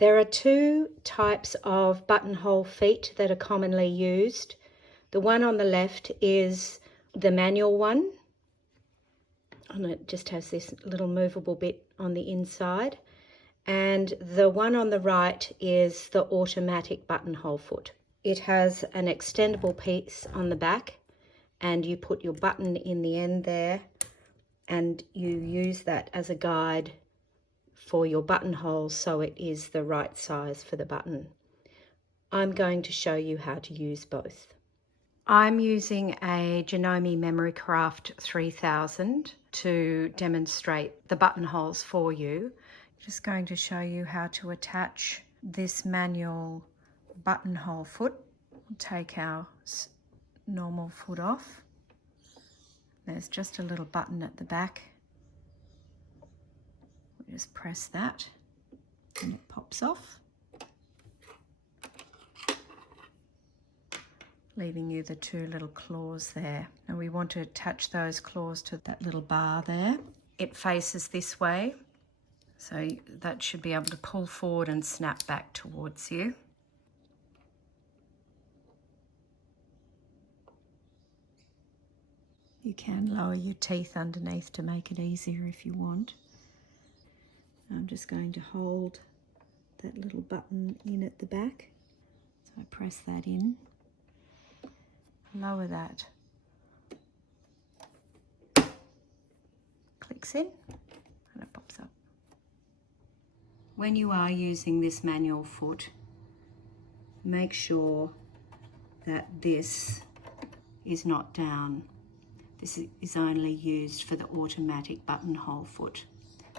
There are two types of buttonhole feet that are commonly used. The one on the left is the manual one, and it just has this little movable bit on the inside. And the one on the right is the automatic buttonhole foot. It has an extendable piece on the back, and you put your button in the end there, and you use that as a guide for your buttonhole so it is the right size for the button. I'm going to show you how to use both. I'm using a Janome Memory Craft 3000 to demonstrate the buttonholes for you. Just going to show you how to attach this manual buttonhole foot. We'll take our normal foot off. There's just a little button at the back. We just press that and it pops off, leaving you the two little claws there. And we want to attach those claws to that little bar there. It faces this way, so that should be able to pull forward and snap back towards you. You can lower your teeth underneath to make it easier if you want. I'm just going to hold that little button in at the back. So I press that in, lower that, clicks in, and it pops up. When you are using this manual foot, make sure that this is not down. This is only used for the automatic buttonhole foot.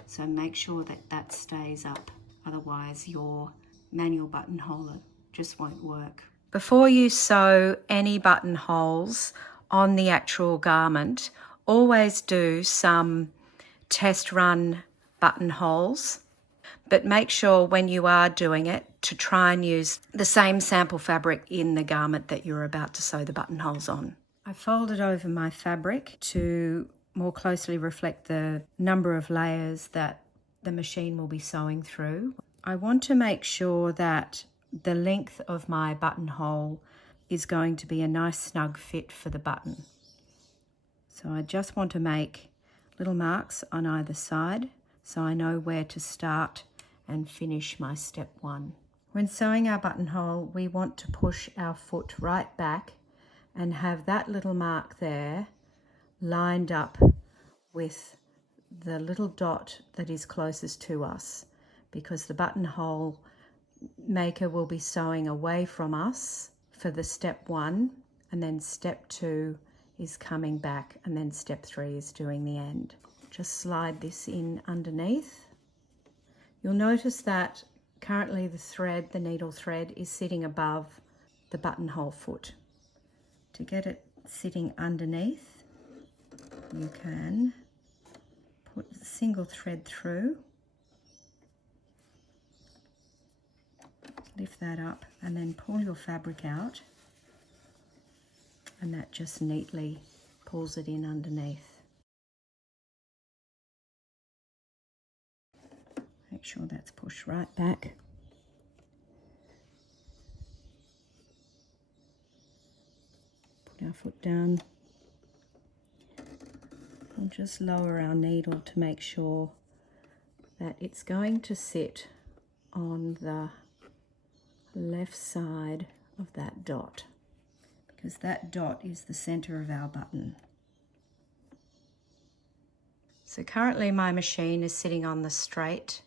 So make sure that that stays up, otherwise your manual buttonhole just won't work. Before you sew any buttonholes on the actual garment, always do some test run buttonholes, but make sure when you are doing it to try and use the same sample fabric in the garment that you're about to sew the buttonholes on. I folded over my fabric to more closely reflect the number of layers that the machine will be sewing through. I want to make sure that the length of my buttonhole is going to be a nice snug fit for the button. So I just want to make little marks on either side so I know where to start and finish my step one. When sewing our buttonhole, we want to push our foot right back and have that little mark there lined up with the little dot that is closest to us, because the buttonhole maker will be sewing away from us for the step one, and then step two is coming back, and then step three is doing the end. Just slide this in underneath. You'll notice that currently the needle thread is sitting above the buttonhole foot. To get it sitting underneath, you can put a single thread through, lift that up, and then pull your fabric out, and that just neatly pulls it in underneath. Make sure that's pushed right back. Put our foot down. We'll just lower our needle to make sure that it's going to sit on the left side of that dot, because that dot is the center of our button. So currently my machine is sitting on the straight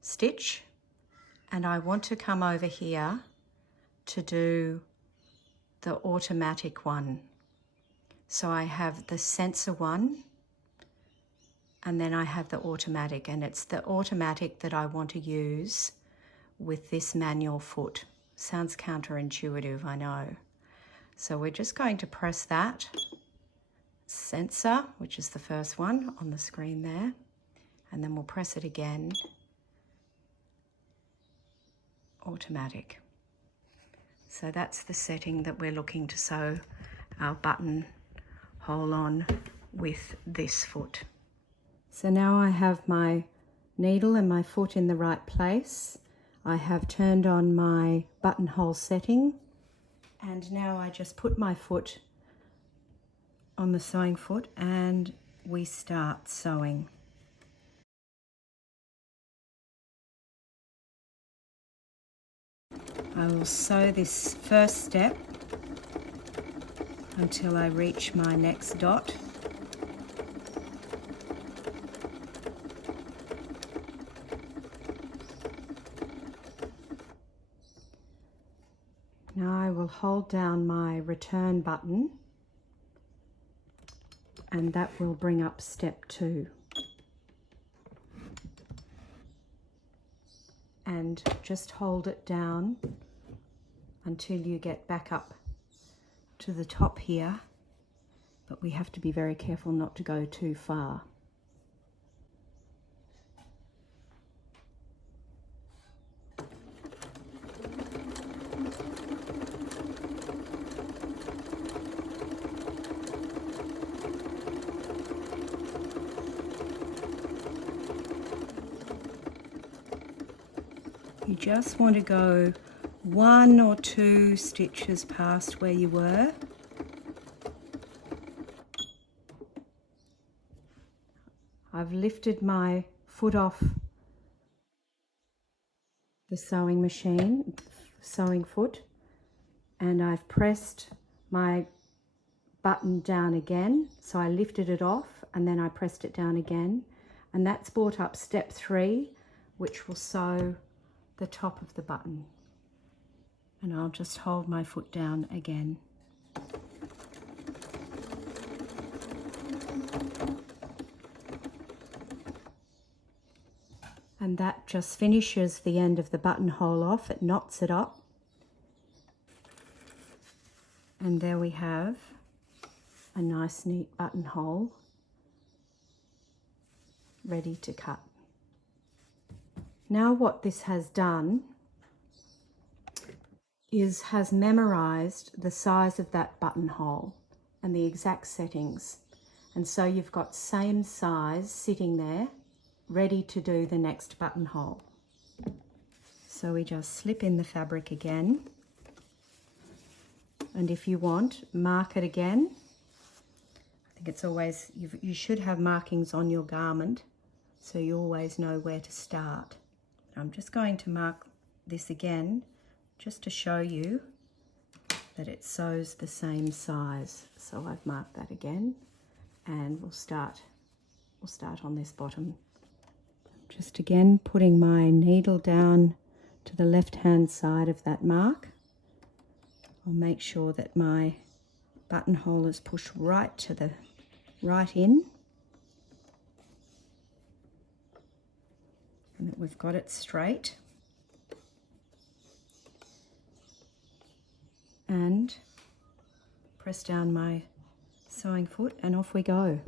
stitch, and I want to come over here to do the automatic one. So I have the sensor one, and then I have the automatic, and it's the automatic that I want to use with this manual foot. Sounds counterintuitive, I know. So we're just going to press that sensor, which is the first one on the screen there, and then we'll press it again, automatic. So that's the setting that we're looking to sew our button hole on with this foot. So now I have my needle and my foot in the right place, I have turned on my buttonhole setting, and now I just put my foot on the sewing foot and we start sewing. I will sew this first step until I reach my next dot. Now I will hold down my return button, and that will bring up step 2. And just hold it down until you get back up to the top here, but we have to be very careful not to go too far. You just want to go 1 or 2 stitches past where you were. I've lifted my foot off the sewing machine, sewing foot, and I've pressed my button down again. So I lifted it off and then I pressed it down again, and that's brought up step 3, which will sew the top of the button. And I'll just hold my foot down again. And that just finishes the end of the buttonhole off. It knots it up. And there we have a nice neat buttonhole ready to cut. Now what this has done is has memorized the size of that buttonhole and the exact settings. And so you've got same size sitting there ready to do the next buttonhole. So we just slip in the fabric again, and if you want, mark it again. I think it's always, you should have markings on your garment so you always know where to start. I'm just going to mark this again just to show you that it sews the same size. So I've marked that again, and we'll start on this bottom. Just again putting my needle down to the left hand side of that mark. I'll make sure that my buttonhole is pushed right to the right in, and that we've got it straight. And press down my sewing foot and off we go.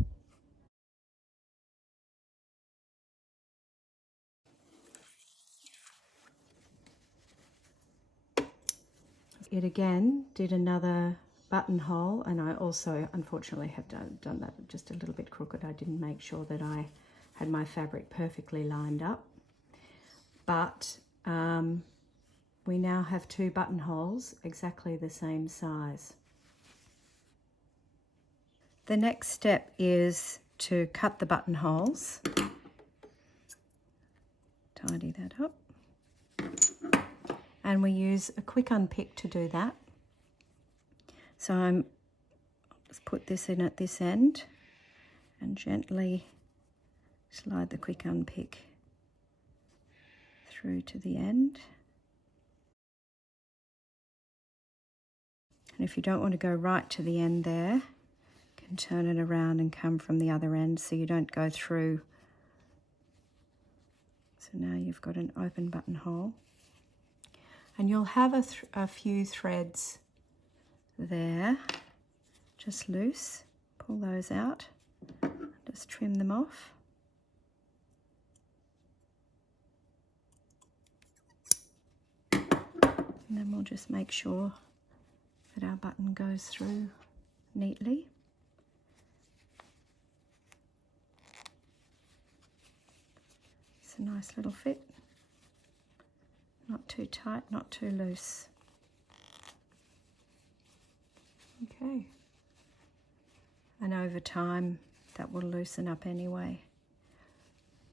It again did another buttonhole, and I also unfortunately have done that just a little bit crooked. I didn't make sure that I had my fabric perfectly lined up, but we now have 2 buttonholes exactly the same size. The next step is to cut the buttonholes. Tidy that up. And we use a quick unpick to do that. So I'll just put this in at this end and gently slide the quick unpick through to the end. And if you don't want to go right to the end there, you can turn it around and come from the other end so you don't go through. So now you've got an open buttonhole. And you'll have a few threads there, just loose. Pull those out, just trim them off. And then we'll just make sure that our button goes through neatly. It's a nice little fit. Not too tight, not too loose. Okay. And over time, that will loosen up anyway.